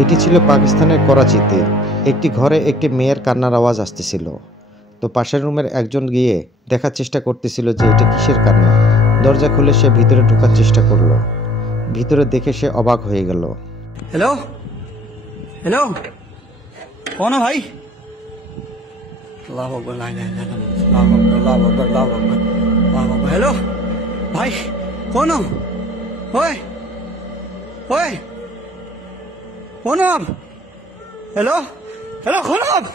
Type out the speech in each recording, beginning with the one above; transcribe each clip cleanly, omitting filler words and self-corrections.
এটি ছিল পাকিস্তানের করাচিতে। একটি ঘরে একটি মেয়ের কান্নার আওয়াজ আসতেছিল। তো পাশের রুমের একজন গিয়ে দেখার চেষ্টা করতেছিল যে এটা কিসের কান্না। দরজা খুলে সে ভিতরে ঢোকার চেষ্টা করলো। ভিতরে দেখে সে অবাক হয়ে গেল। हेलो हेलो कौन है भाई? अल्लाह अकबर ला इलाहा इल्लल्लाह अल्लाह अकबर अल्लाह अकबर अल्लाह अकबर। हेलो भाई कौन हो? ओए ओए कौन हो आप? हेलो हेलो कौन हो आप?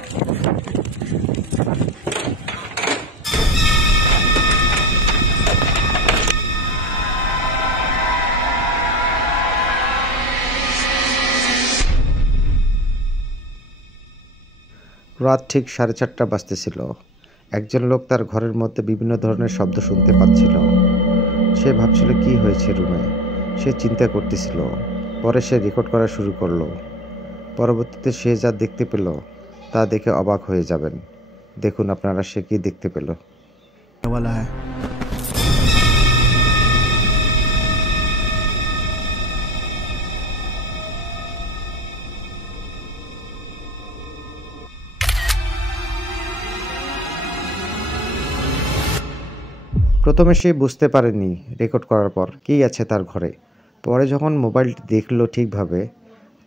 রাত ঠিক 4:30 বাজতেছিল। একজন লোক তার ঘরের মধ্যে বিভিন্ন ধরনের শব্দ শুনতে পাচ্ছিল। সে ভাবছিল কি হয়েছে রুমে। সে চিন্তা করতেছিল। পরে সে রেকর্ড করা শুরু করলো। পরবর্তীতে সে যা দেখতে পেল তা দেখে অবাক হয়ে যাবেন। দেখুন আপনারা সে কি দেখতে পেল। প্রথমে সে বুঝতে পারেনি রেকর্ড করার পর কী আছে তার ঘরে। পরে যখন মোবাইলটি দেখলো ঠিকভাবে,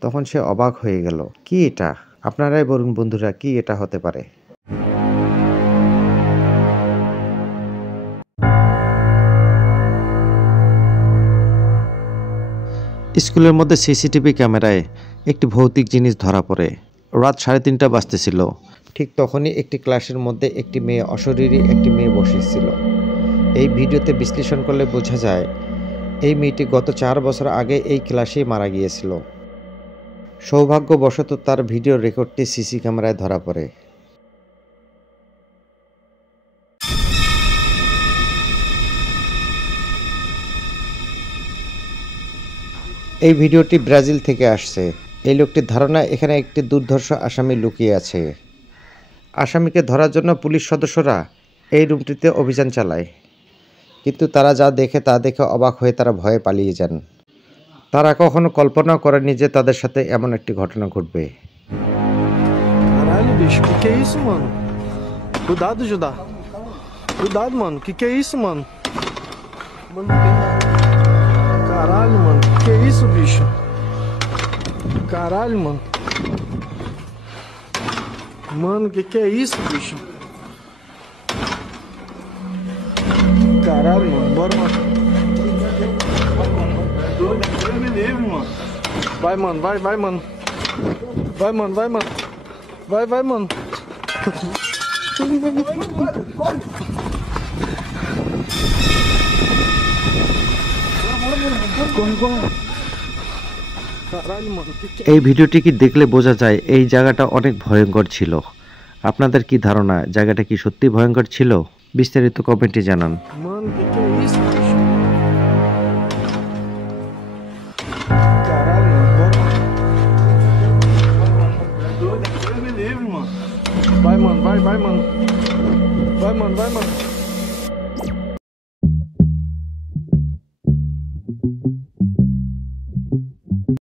তখন সে অবাক হয়ে গেল। কি এটা? আপনারাই বলুন বন্ধুরা, কি এটা হতে পারে? স্কুলের মধ্যে সিসিটিভি ক্যামেরায় একটি ভৌতিক জিনিস ধরা পড়ে। রাত 3:30 বাজতেছিল। ঠিক তখনই একটি ক্লাসের মধ্যে একটি মেয়ে, অশরীরী একটি মেয়ে বসেছিল। এই ভিডিওতে বিশ্লেষণ করলে বোঝা যায় এই মেয়েটি গত 4 বছর আগে এই ক্লাসেই মারা গিয়েছিল। সৌভাগ্যবশত তার ভিডিও রেকর্ডটি সিসি ক্যামেরায় ধরা পড়ে। এই ভিডিওটি ব্রাজিল থেকে আসছে। এই লোকটির ধারণা এখানে একটি দুর্ধর্ষ আসামি লুকিয়ে আছে। আসামিকে ধরার জন্য পুলিশ সদস্যরা এই রুমটিতে অভিযান চালায়, কিন্তু তারা যা দেখে তা দেখে অবাক হয়ে তারা ভয়ে পালিয়ে যান। তারা কখনো কল্পনা করেনি যে তাদের সাথে এমন একটি ঘটনা ঘটবে। Caralho, bicho, que é isso, mano? Cuidado, Judá. Cuidado, mano. Que é isso, mano? Caralho, mano. Que é isso, bicho? Caralho, mano. Mano, que é isso, bicho? Caralho, mano. Bora, mano. Deus me livre, mano. Vai, mano. Vai, mano. Vai, mano. Vai, mano. Vai, mano. এই ভিডিওটি কি দেখলে বোঝা যায় এই জায়গাটা অনেক ভয়ঙ্কর ছিল। আপনাদের কি ধারণা জায়গাটা কি সত্যি ভয়ঙ্কর ছিল? বিস্তারিত কমেন্টে জানান। Vai, mano. Vai, mano. Vai, mano. Vai, mano.